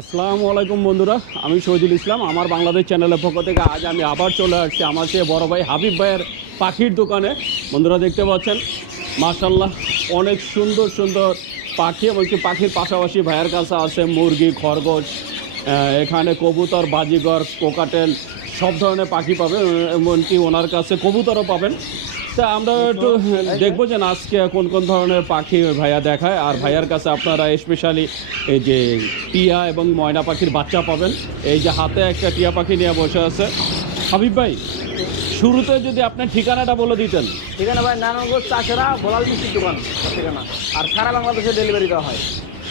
আসসালামু আলাইকুম বন্ধুরা, আমি শহীদুল ইসলাম। আমার বাংলাদেশ চ্যানেলের পক্ষ থেকে আজ আমি আবার চলে আসছি আমার সে বড় ভাই হাবিব ভাইয়ের পাখির দোকানে। বন্ধুরা দেখতে পাচ্ছেন মাশাল্লাহ অনেক সুন্দর সুন্দর পাখি এবং কি পাখির পাশাপাশি ভাইয়ের কাছে আছে মুরগি, খরগোশ এখানে কবুতর, বাজিগর, কোকাটেল, সব ধরনের পাখি পাবেন, এমনকি ওনার কাছে কবুতরও পাবেন। তা আমরা একটু দেখব যে আজকে কোন কোন ধরনের পাখি ভাইয়া দেখায়। আর ভাইয়ার কাছে আপনারা স্পেশালি এই যে টিয়া এবং ময়না পাখির বাচ্চা পাবেন। এই যে হাতে একটা টিয়া পাখি নিয়ে বসে আছে। হাবিব ভাই, শুরুতে যদি আপনার ঠিকানাটা বলে দিতেন। ঠিকানা ভাই, নারায়ণগঞ্জ চাষেরা ভোলাল মিষ্টির দোকান, ঠিকানা। আর সারা বাংলাদেশে ডেলিভারি দেওয়া হয়।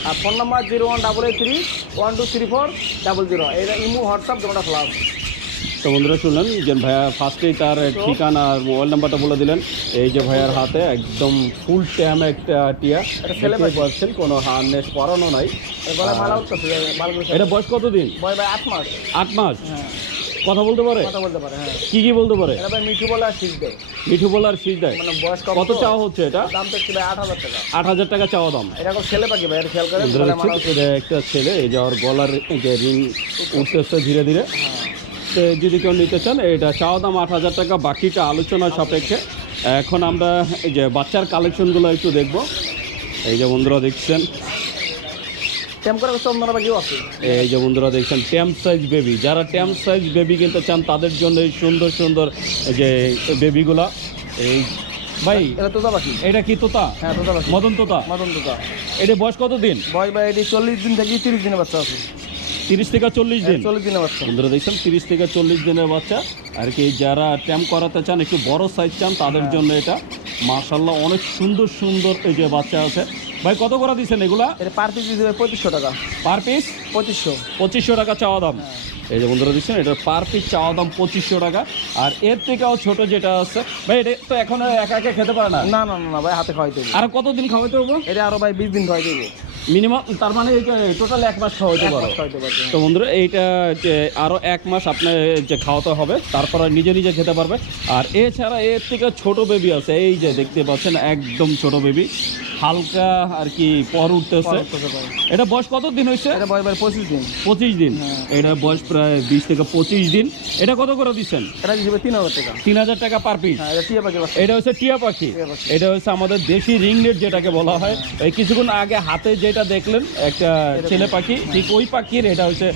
আর phone number zero one double eight three one two three four double zero এটা ইমো হোয়াটসঅ্যাপ দুটোটা খোলা তো বন্ধুরা শুনলেন যে ভাইয়া ফার্স্টেই তার ঠিকানা আর মোবাইল নাম্বারটা বলে দিলেন। এই যে ভাইয়ার হাতে একদম ফুল ট্যাম একটা টিয়া ছেলে পাচ্ছেন কোনো হারনেস পরানো নাই। এটা বয়স কতদিন? আট মাস। আট মাস? হ্যাঁ। কথা বলতে পারে? হ্যাঁ। কি কি বলতে পারে? মিঠু বলে আর শীষ দেয়। মিঠু বলার শীষ দেয়? মানে কত? চাওয়া হচ্ছে এটা? দাম তো আট হাজার টাকা। আট হাজার টাকা চাওয়া দাম। এটা ছেলে পাখি ভাই খেয়াল করে একটা ছেলে এই যে ওর গলার যে রিং উঠতেছে ধীরে ধীরে। হ্যাঁ। যদি কেউ নিতে চান এটা চাওয়া দাম আট হাজার টাকা বাকিটা আলোচনা সাপেক্ষে। এখন আমরা এই যে বাচ্চার কালেকশনগুলো একটু দেখব। এই যে বন্ধুরা দেখছেন আছে এই যে বন্ধুরা দেখছেন ট্যাম সাইজ বেবি। যারা ট্যাম সাইজ বেবি কিনতে চান তাদের জন্য এই সুন্দর সুন্দর যে বেবিগুলা এই ভাই এটা তোতা পাখি। এটা কি তোতা? হ্যাঁ তোতা পাখি। মদন তোতা? মদন তোতা। এটা বয়স কত দিন বয় ভাই এটি চল্লিশ দিন থেকে তিরিশ দিনের বাচ্চা আছে। তিরিশ থেকে চল্লিশ দিন। চল্লিশ দিনের বাচ্চা। বন্ধুরা দেখছেন তিরিশ থেকে চল্লিশ দিনের বাচ্চা। আর কি যারা ট্যাম্প করাতে চান একটু বড় সাইজ চান তাদের জন্য এটা। মার্শাল্লাহ অনেক সুন্দর সুন্দর এই যে বাচ্চা আছে। ভাই কত করে দিচ্ছেন এগুলা? পার পিস দিতে পঁচিশশো টাকা। পার পিস পঁচিশশো। পঁচিশশো টাকা চাওয়া দাম। এই যে বন্ধুরা দিচ্ছেন এটা পার পিস চাওয়া দাম পঁচিশশো টাকা। আর এর থেকেও ছোট যেটা আছে ভাই এটা তো এখন একা একা খেতে পারে না? না না না ভাই হাতে খাওয়াই দেবো আর কতদিন খাওয়াইতে হব? এটা আরও ভাই বিশ দিন খাওয়াই দেবো মিনিমাম তার মানে টোটাল এক মাস খাওয়াইতে এক পারো। পারবে তো বন্ধুরা এইটা যে আরও এক মাস আপনার যে খাওয়াতে হবে তারপর নিজে নিজে খেতে পারবে। আর এছাড়া এর থেকে ছোট বেবি আছে এই যে দেখতে পাচ্ছেন একদম ছোট বেবি হালকা আর কি পর উঠতেছে। এটা বয়স কত দিন হয়েছে? এটা পঁচিশ দিন। পঁচিশ দিন। হ্যাঁ। এটা বয়স প্রায় বিশ থেকে পঁচিশ দিন। এটা কত করে দিচ্ছেন? এটা হিসেবে তিন হাজার টাকা। তিন হাজার টাকা পার পিস হ্যাঁ এটা হচ্ছে টিয়া পাখি। এটা হচ্ছে আমাদের দেশি রিংনেট যেটাকে বলা হয়। এই কিছুক্ষণ আগে হাতে যেটা দেখলেন একটা ছেলে পাখি ঠিক ওই পাখির এটা হচ্ছে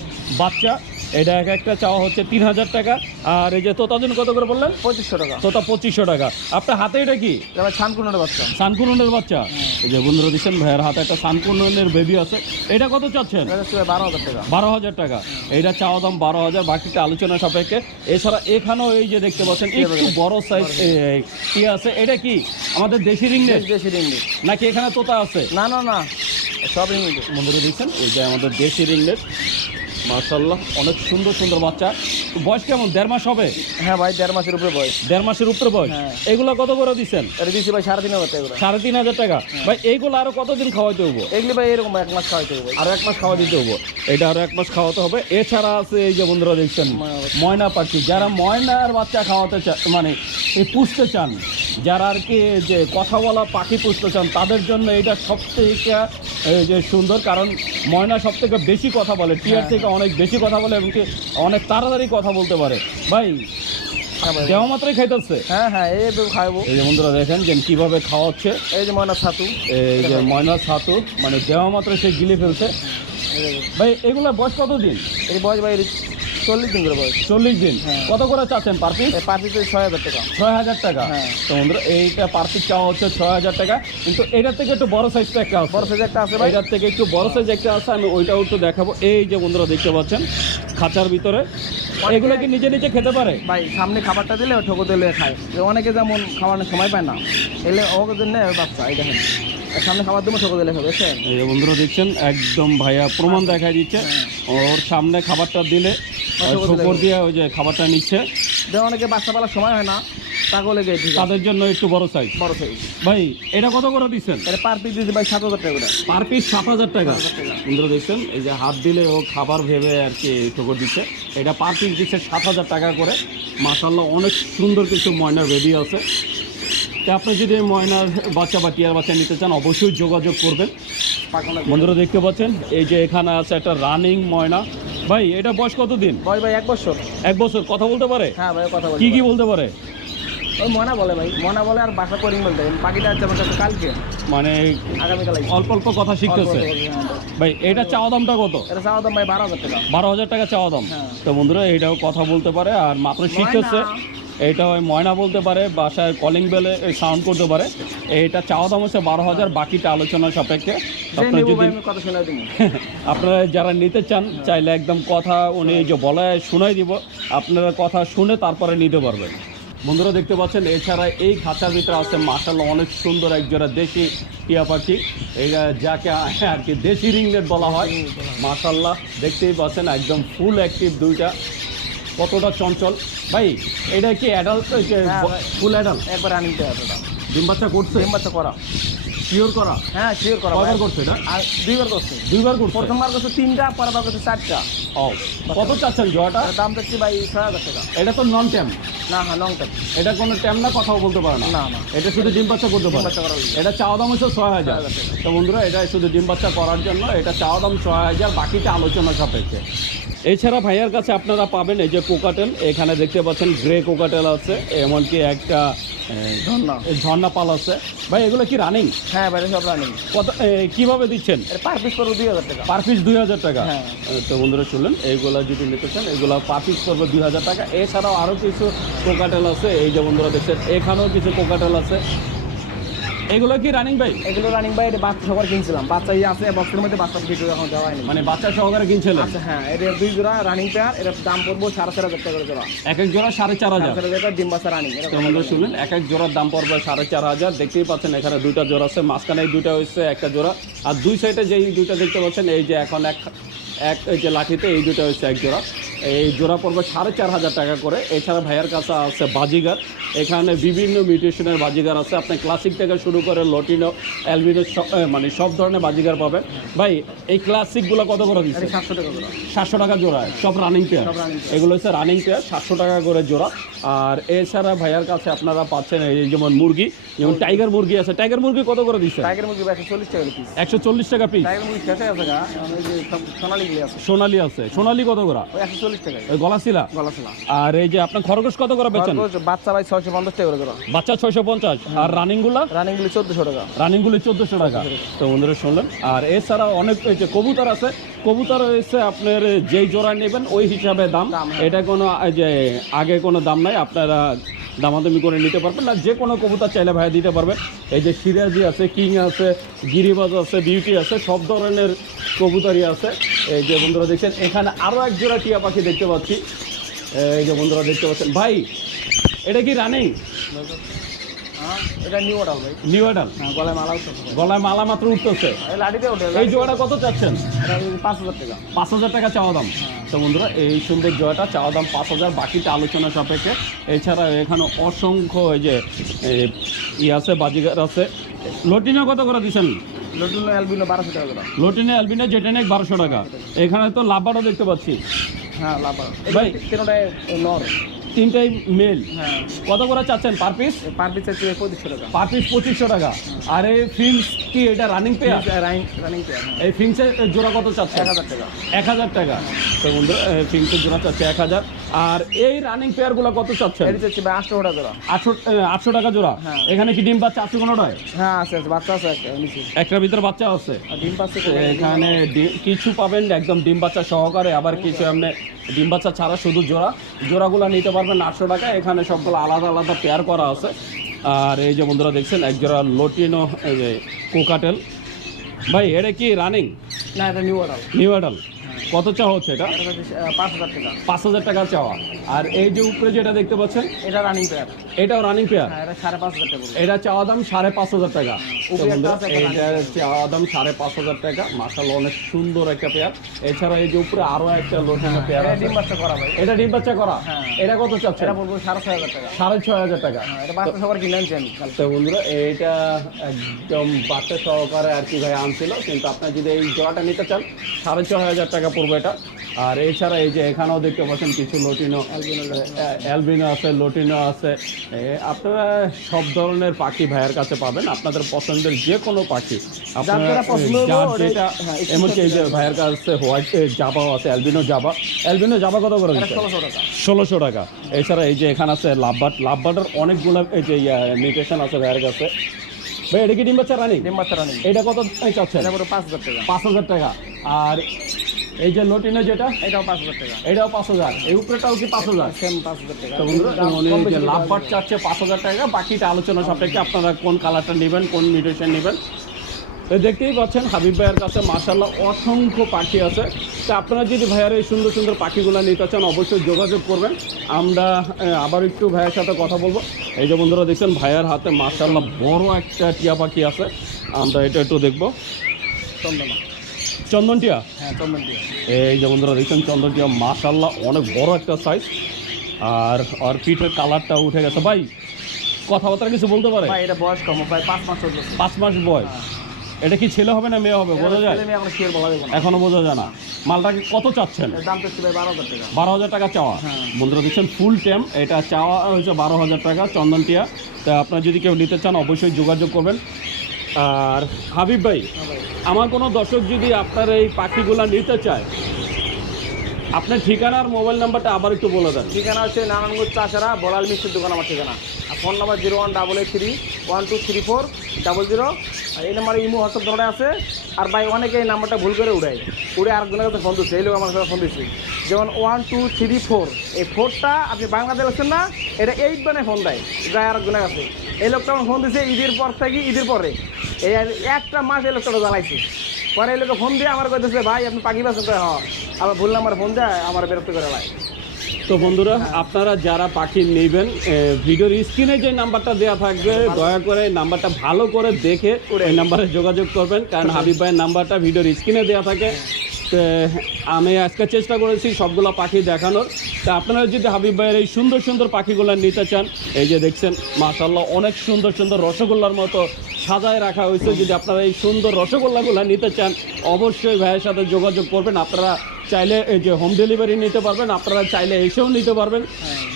বাচ্চা এটা এক একটা চাওয়া হচ্ছে তিন হাজার টাকা আর এই যে তোতার জন্য কত করে বললেন? পঁচিশশো টাকা। তোতা পঁচিশশো টাকা। আপনার হাতে এটা কি? এটা ছানকুনের বাচ্চা। সানকুননের বাচ্চা। এই যে বন্ধুরা দিচ্ছেন ভাইয়ের হাতে একটা সানকুননের বেবি আছে। এটা কত চাচ্ছেন? এটা বারো হাজার টাকা। বারো হাজার টাকা। এইটা চাওয়া দাম বারো হাজার বাকিটা আলোচনা সাপেক্ষে। এছাড়া এখানেও এই যে দেখতে পাচ্ছেন একটু বড় সাইজ কি আছে? এটা কি? আমাদের দেশি রিংনেট দেশি রিঙ্গি নাকি এখানে তোতা আছে? না না না। সব মন্দিরে বন্ধুরা দেখছেন? এই যে আমাদের দেশি রিংনেট মার্শাল্লাহ অনেক সুন্দর সুন্দর বাচ্চা। বয়স কেমন? দেড় মাস হবে? হ্যাঁ ভাই দেড় মাসের উপরে বয়স। দেড় মাসের উপরে বয়স? হ্যাঁ। এগুলো কত করে দিচ্ছেন? এটা দিচ্ছি ভাই সাড়ে তিন হাজার টাকা সাড়ে তিন হাজার টাকা। ভাই এইগুলো আরও কতদিন খাওয়াইতে হব এগুলি ভাই এরকম এক মাস খাওয়াইতে হব আর এক মাস খাওয়া দিতে হব এটা আরও এক মাস খাওয়াতে হবে। এছাড়া আছে এই যে বন্ধুরা দেখছেন ময়না পাখি। যারা ময়নার বাচ্চা খাওয়াতে চান মানে এই পুষতে চান যারা আর কি যে কথা বলা পাখি পুষতে চান তাদের জন্য এটা সব থেকে যে সুন্দর কারণ ময়না সব থেকে বেশি কথা বলে টিয়ার হ্যাঁ। থেকে অনেক বেশি কথা বলে এবং অনেক তাড়াতাড়ি কথা বলতে পারে। ভাই হ্যাঁ দেওয়া মাত্রই খাইতেছে? হ্যাঁ হ্যাঁ এই খাওয়াবো এই যে বন্ধুরা দেখেন যে কীভাবে খাওয়াচ্ছে। এই যে ময়না ছাতু। এই যে ময়না ছাতু মানে দেওয়া মাত্র সে গিলে ফেলছে। ভাই এগুলা বয়স কত দিন এই বয়স ভাই চল্লিশ দিন করে বয়স। চল্লিশ দিন। হ্যাঁ। কত করে চাচ্ছেন পার পিস পার পিস ছয় হাজার টাকা। ছয় হাজার টাকা। হ্যাঁ। তো বন্ধুরা এইটা পার পিস চাওয়া হচ্ছে ছয় হাজার টাকা। কিন্তু এটার থেকে একটু বড় সাইজটা একটা আছে। বড় সাইজ একটা আছে ভাই। এটার থেকে একটু বড় সাইজ একটা আছে আমি ওইটাও একটু দেখাবো। এই যে বন্ধুরা দেখতে পাচ্ছেন খাঁচার ভিতরে। এগুলো কি নিজে নিজে খেতে পারে? ভাই সামনে খাবারটা দিলে ঠকো দিলে খায়। যে অনেকে যেমন খাওয়ানোর সময় পায় না। এলে ওকে জন্য বাচ্চা এই দেখেন। এর সামনে খাবার দেবো বুঝছেন এই যে বন্ধুরা দেখছেন একদম ভাইয়া প্রমাণ দেখাই দিচ্ছে। ওর সামনে খাবারটা দিলে ঠোকর দিয়ে ওই যে খাবারটা নিচ্ছে। যে অনেকে বাচ্চা পালার সময় হয় না লেগে তাদের জন্য একটু বড় সাইজ বড় সাইজ ভাই এটা কত করে দিচ্ছেন? এটা পার পিস ভাই সাত হাজার টাকা পার পিস সাত হাজার টাকা। বন্ধুরা দেখছেন এই যে হাত দিলে ও খাবার ভেবে আর কি ঠোকর দিচ্ছে। এটা পার পিস দিচ্ছে সাত হাজার টাকা করে। মাসাল্লাহ অনেক সুন্দর কিছু ময়নার বেবি আছে। তো আপনি যদি ময়নার বাচ্চা বা টিয়ার বাচ্চা নিতে চান অবশ্যই যোগাযোগ করবেন। বন্ধুরা দেখতে পাচ্ছেন এই যে এখানে আছে একটা রানিং ময়না। ভাই এটা বয়স কত দিন ভাই ভাই এক বছর। এক বছর কথা বলতে পারে? হ্যাঁ ভাই কথা বলি কি কি বলতে পারে? ওই মনা বলে ভাই মনা বলে আর বাসা করিং বলতে পাখিটা আছে আমার কাছে কালকে। মানে আগামীকাল। অল্প অল্প কথা শিখতেছে। হ্যাঁ। ভাই এটা চাওয়া দামটা কত? এটা চাওয়া দাম ভাই বারো হাজার টাকা। বারো হাজার টাকা চাওয়া দাম। হ্যাঁ। তো বন্ধুরা এটাও কথা বলতে পারে আর মাত্র শিখতেছে। এটা ওই ময়না বলতে পারে বাসায় কলিং বেলে সাউন্ড করতে পারে। এটা চাওয়া দাম হচ্ছে বারো হাজার বাকিটা আলোচনা সাপেক্ষে। আপনার যদি আপনারা যারা নিতে চান চাইলে একদম কথা উনি যে বলায় শুনাই দিব। আপনারা কথা শুনে তারপরে নিতে পারবেন। বন্ধুরা দেখতে পাচ্ছেন এছাড়া এই খাঁচার ভিতরে আছে মাসাল্লাহ অনেক সুন্দর এক জোড়া দেশি টিয়া পাখি। এটা যাকে আর কি দেশি রিংনেট বলা হয়। মাসাল্লাহ দেখতেই পাচ্ছেন একদম ফুল অ্যাক্টিভ দুইটা। কতটা চঞ্চল? ভাই এটা কি অ্যাডাল্ট ফুল অ্যাডাল্ট একবার আনিতে ডিম বাচ্চা করছে? ডিম বাচ্চা করা। শিওর করা? হ্যাঁ শিওর করা কয়বার করছে এটা? আর দুইবার করছে। দুইবার করছে? প্রথমবার করছে তিনটা পরবার করছে চারটা। ও কত চাচ্ছেন জোয়াটা? দাম দেখছি ভাই ছয় হাজার টাকা। এটা তো নন ট্যাম না হ্যাঁ লং টাইম এটা কোনো ট্যাম না কথাও বলতে পারে না। না এটা শুধু ডিম বাচ্চা করতে পারে। এটা চাওয়া দাম হচ্ছে ছয় হাজার। ছয় তো বন্ধুরা এটা শুধু ডিম বাচ্চা করার জন্য এটা চাওয়া দাম ছয় হাজার বাকিটা আলোচনা সাপেক্ষে। এছাড়া ভাইয়ার কাছে আপনারা পাবেন এই যে কোকাটেল। এখানে দেখতে পাচ্ছেন গ্রে কোকাটেল আছে এমনকি একটা ধন্যবাদ ঝর্ণা। পাল আছে। ভাই এগুলো কি রানিং হ্যাঁ বাইরে সব রানিং কত কীভাবে দিচ্ছেন? পার পিস করব দুই হাজার টাকা। পার পিস দুই হাজার টাকা? হ্যাঁ। তো বন্ধুরা শুনলেন এইগুলো যদি নিতে চান এগুলো পার পিস করব দুই হাজার টাকা। এছাড়াও আরও কিছু কোকাটেল আছে এই যে বন্ধুরা দেখছেন এখানেও কিছু কোকাটেল আছে। এগুলো কি রানিং ভাই এগুলো রানিং ভাই এটা বাচ্চা সবার কিনছিলাম। বাচ্চা ইয়ে আছে বক্সের মধ্যে বাচ্চা ভিডিও এখন দেওয়া হয়নি। মানে বাচ্চা সহকারে কিনছিলেন? আচ্ছা হ্যাঁ এটা দুই জোড়া রানিং পেয়ার এটার দাম পড়ব সাড়ে চার হাজার টাকা জোড়া। এক এক জোড়া সাড়ে চার হাজার। ডিম বাচ্চা রানিং তো বন্ধুরা শুনলেন এক এক জোড়ার দাম পড়বে সাড়ে চার হাজার। দেখতেই পাচ্ছেন এখানে দুইটা জোড়া আছে মাঝখানে এই দুইটা হচ্ছে একটা জোড়া। আর দুই সাইডে যেই দুইটা দেখতে পাচ্ছেন এই যে এখন এক এক এই যে লাঠিতে এই দুইটা হচ্ছে এক জোড়া। এই জোড়া পড়বে সাড়ে চার হাজার টাকা করে। এছাড়া ভাইয়ার কাছে আছে বাজিগার। এখানে বিভিন্ন মিউটেশনের বাজিগার আছে। আপনি ক্লাসিক থেকে শুরু করে লটিনো অ্যালবিনো মানে সব ধরনের বাজিগার পাবেন। ভাই এই ক্লাসিকগুলো কত করে দিচ্ছে? সাতশো টাকা জোড়া সাতশো টাকা জোড়া সব রানিং পেয়ার এগুলো হচ্ছে রানিং পেয়ার সাতশো টাকা করে জোড়া। আর এছাড়া ভাইয়ার কাছে আপনারা পাচ্ছেন এই যেমন মুরগি যেমন টাইগার মুরগি আছে। টাইগার মুরগি কত করে দিচ্ছে? টাইগার মুরগি একশো চল্লিশ টাকা পিস একশো চল্লিশ টাকা পিস সোনালি আছে। সোনালি কত করে? একশো চল্লিশ টাকা ওই আর এই যে আপনার খরগোশ কত করে বেচেন? বাচ্চা ভাই ছয়শো পঞ্চাশ টাকা করে বাচ্চা ছয়শো পঞ্চাশ। আর রানিংগুলা চোদ্দশো টাকা। রানিং চোদ্দশো টাকা। তো বন্ধুরা শুনলেন আর এছাড়া অনেক এই যে কবুতর আছে কবুতর হচ্ছে আপনার যেই জোড়া নেবেন ওই হিসাবে দাম। দাম, হ্যাঁ। এটা কোনো যে আগে কোনো দাম নাই আপনারা দামাদামি করে নিতে পারবেন না, যে কোনো কবুতর চাইলে ভাই দিতে পারবেন এই যে সিরাজি আছে, কিং আছে, গিরিবাজ আছে, বিউটি আছে, সব ধরনের কবুতরই আছে। এই যে বন্ধুরা দেখছেন, এখানে আরও এক জোড়া টিয়া পাখি দেখতে পাচ্ছি। এই যে বন্ধুরা দেখতে পাচ্ছেন। ভাই, এটা কি রানিং? এটা নিউ অর্ডার ভাই। নিউ হ্যাঁ গলায় মালা গলায় মালা মাত্র উঠতেছে? এই জোড়াটা কত চাচ্ছেন? পাঁচ হাজার টাকা। পাঁচ হাজার টাকা চাওয়া দাম। তো বন্ধুরা এই সুন্দর জয়টা চাওয়া দাম পাঁচ হাজার বাকিটা আলোচনা সাপেক্ষে। এছাড়া এখানে অসংখ্য এই যে ই আছে বাজিগার আছে। লটিনে কত করে দিচ্ছেন? অ্যালবিনো বারোশো টাকা জোড়া লটিনে অ্যালবিনে জেটেনে বারোশো টাকা। এখানে তো লাভারও দেখতে পাচ্ছি। হ্যাঁ লাভ ভাই। তিনটায় নর। তিনটাই মেল হ্যাঁ। কত করে চাচ্ছেন? পার পিস পার পিস হচ্ছে পঁচিশশো টাকা। পার পিস পঁচিশশো টাকা। আর এই ফিন্স কি এটা running pair running running pair এই ফিন্সের জোড়া কত চাচ্ছেন? এক হাজার টাকা। এক হাজার টাকা। তো বন্ধুরা ফিন্সের জোড়া চাচ্ছে এক হাজার। আর এই রানিং পেয়ারগুলো কত চাচ্ছেন? এটি ভাই আটশো টাকা জোড়া। আটশো আটশো টাকা জোড়া। এখানে কি ডিম বাচ্চা আছে কোনোটায়? হ্যাঁ আছে আছে বাচ্চা আছে একটা একটার ভিতরে বাচ্চা আছে। ডিম পাচ্ছে এখানে কিছু পাবেন একদম ডিম বাচ্চা সহকারে আবার কিছু এমনি ডিম বাচ্চা ছাড়া শুধু জোড়া। জোড়াগুলো নিতে পারবেন আটশো টাকা। এখানে সবগুলো আলাদা আলাদা পেয়ার করা আছে। আর এই যে বন্ধুরা দেখছেন এক জোড়া লোটিনো এই যে কোকাটেল ভাই এটা কি রানিং না এটা নিউ অ্যাডাল নিউ অ্যাডাল কত চাওয়া হচ্ছে এটা? এটা পাঁচ হাজার টাকা। পাঁচ হাজার টাকা চাওয়া। আর এই যে উপরে যেটা দেখতে পাচ্ছেন এটা রানিং পেয়ার এটাও রানিং পেয়ার হ্যাঁ সাড়ে পাঁচ হাজার টাকা। এটা চাওয়া দাম সাড়ে পাঁচ হাজার টাকা। একটা এইটা চাওয়া দাম সাড়ে পাঁচ হাজার টাকা। মাসাল অনেক সুন্দর একটা পেয়ার এছাড়া এই যে উপরে আরও একটা লোটিনো পেয়ার ডিম বাচ্চা করা ভাই। এটা ডিম বাচ্চা করা? হ্যাঁ। এটা কত চাচ্ছে এটা পড়ব সাড়ে ছয় হাজার টাকা। সাড়ে ছয় হাজার টাকা। হ্যাঁ এটা বাচ্চা সবার কিনে আনছি তো বন্ধুরা এইটা একদম বাচ্চা সহকারে আর কি ভাই আনছিল। কিন্তু আপনার যদি এই জোড়াটা নিতে চান সাড়ে ছয় হাজার টাকা পড়বে এটা। আর এছাড়া এই যে এখানেও দেখতে পাচ্ছেন কিছু লটিনো অ্যালবিনো আছে লটিনো আছে। আপনারা সব ধরনের পাখি ভাইয়ের কাছে পাবেন। আপনাদের পছন্দের যে কোনো পাখি আপনারা যেটা হ্যাঁ, এমনকি এই যে ভাইয়ের কাছে হোয়াইট জাবাও আছে অ্যালবিনো জাবা। অ্যালবিনো জাবা কত করে ষোলোশো টাকা। এছাড়া এই যে এখানে আছে লাভবাট। লাভবাটের অনেকগুলো এই যে নিউট্রিশন আছে ভাইয়ের কাছে। ভাই এটা কি ডিম বাচ্চা রানি? ডিম বাচ্চা রানি। এটা কত পুরো পাঁচ হাজার টাকা। পাঁচ হাজার টাকা। আর এই যে লটিনো যেটা এটাও পাঁচ হাজার টাকা। এটাও পাঁচ হাজার। এই উপরেটাও কি পাঁচ হাজার? সেম পাঁচ হাজার টাকা। তো বন্ধুরা দাম উনি যে বেশি লাভবাট চাচ্ছে পাঁচ হাজার টাকা বাকিটা আলোচনা সাপেক্ষে আপনারা কোন কালারটা নেবেন কোন মিউটেশন নেবেন। তো দেখতেই পাচ্ছেন হাবিব ভাইয়ের কাছে মার্শাল্লাহ অসংখ্য পাখি আছে। তো আপনারা যদি ভাইয়ার এই সুন্দর সুন্দর পাখিগুলো নিতে চান অবশ্যই যোগাযোগ করবেন। আমরা আবার একটু ভাইয়ের সাথে কথা বলব। এই যে বন্ধুরা দেখছেন ভাইয়ার হাতে মার্শাল্লাহ বড় একটা টিয়া পাখি আছে। আমরা এটা একটু দেখব। চন্দনা চন্দন টিয়া হ্যাঁ এই যে বন্ধুরা দেখছেন চন্দন টিয়া মার্শাল্লাহ অনেক বড় একটা সাইজ আর আর পিঠের কালারটা উঠে গেছে। ভাই কথাবার্তা কিছু বলতে পারে? ভাই এটা বয়স কম পাঁচ মাস চলছে পাঁচ মাস বয়স। এটা কি ছেলে হবে না মেয়ে হবে? বোঝা যায়? এখনও বোঝা যায় না। মালটাকে কত চাচ্ছেন? বারো হাজার টাকা। চাওয়া। হ্যাঁ। বন্ধুরা দেখছেন ফুল টাইম এটা চাওয়া হয়েছে বারো হাজার টাকা চন্দনটিয়া। তা আপনার যদি কেউ নিতে চান অবশ্যই যোগাযোগ করবেন। আর হাবিব ভাই, আমার কোনো দর্শক যদি আপনার এই পাখিগুলো নিতে চায়, আপনার ঠিকানা আর মোবাইল নাম্বারটা আবার একটু বলে দেন। ঠিকানা হচ্ছে নারায়ণগঞ্জ চাষারা, বলাল মিষ্টির দোকান আমার ঠিকানা। আর phone number zero one double eight three one two three four double zero. আর এই নাম্বারে ইমো, হোয়াটসঅ্যাপ ধরে আছে। আর ভাই অনেকে এই নাম্বারটা ভুল করে উড়ায়। উড়ে আরেকজনের কাছে ফোন দিচ্ছে, এই লোক আমার কাছে ফোন দিচ্ছে। যেমন ওয়ান টু থ্রি ফোর এই ফোরটা আপনি বাংলাদেশ আছেন না এটা এইট বানে ফোন দেয় যায় আর আরেকজনের কাছে এই লোকটা আমার ফোন দিচ্ছে ঈদের পর থেকে ঈদের পরে। এই একটা মাস এই লোকটা জ্বালাইছে। পরে এই লোকে ফোন দিয়ে আমার কইতেছে ভাই আপনি পাখি বাসেন হ্যাঁ আবার ভুল নাম্বার ফোন দেয় আমার বিরক্ত করে লাই তো বন্ধুরা আপনারা যারা পাখি নেবেন ভিডিওর স্ক্রিনে যে নাম্বারটা দেওয়া থাকবে দয়া করে নাম্বারটা ভালো করে দেখে ওই নাম্বারে যোগাযোগ করবেন। কারণ হাবিব ভাইয়ের নাম্বারটা ভিডিওর স্ক্রিনে দেওয়া থাকে। আমি আজকে চেষ্টা করেছি সবগুলো পাখি দেখানোর। তা আপনারা যদি হাবিব ভাইয়ের এই সুন্দর সুন্দর পাখিগুলো নিতে চান, এই যে দেখছেন মাশাল্লাহ অনেক সুন্দর সুন্দর রসগোল্লার মতো সাজায় রাখা হয়েছে। যদি আপনারা এই সুন্দর রসগোল্লাগুলো নিতে চান, অবশ্যই ভাইয়ের সাথে যোগাযোগ করবেন। আপনারা চাইলে এই যে হোম ডেলিভারি নিতে পারবেন, আপনারা চাইলে এসেও নিতে পারবেন।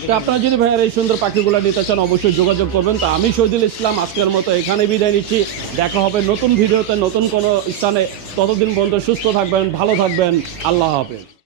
তো আপনারা যদি ভাইয়ার এই সুন্দর পাখিগুলো নিতে চান, অবশ্যই যোগাযোগ করবেন। তো আমি শহীদুল ইসলাম আজকের মতো এখানে বিদায় নিচ্ছি। দেখা হবে নতুন ভিডিওতে, নতুন কোনো স্থানে। ততদিন পর্যন্ত সুস্থ থাকবেন, ভালো থাকবেন। আল্লাহ হাফেজ।